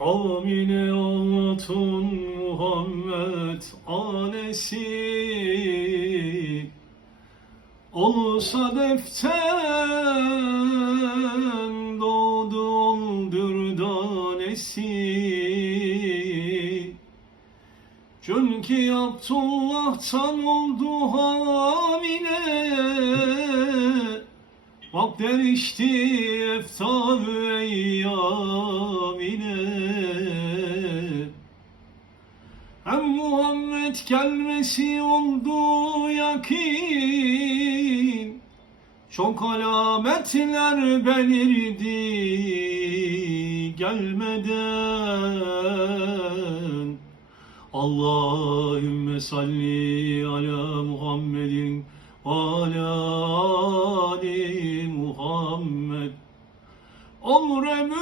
Amine Hatun Muhammed anesi. Olsa deften doğdu oldur danesi Çünkü Abdullah'tan oldu hamile. Bak derişti eftar eyyamine Muhammed gelmesi oldu yakin. Çok alametler belirdi gelmeden. Allahümme salli ala Muhammedin ve ala ali Muhammed. Olur emü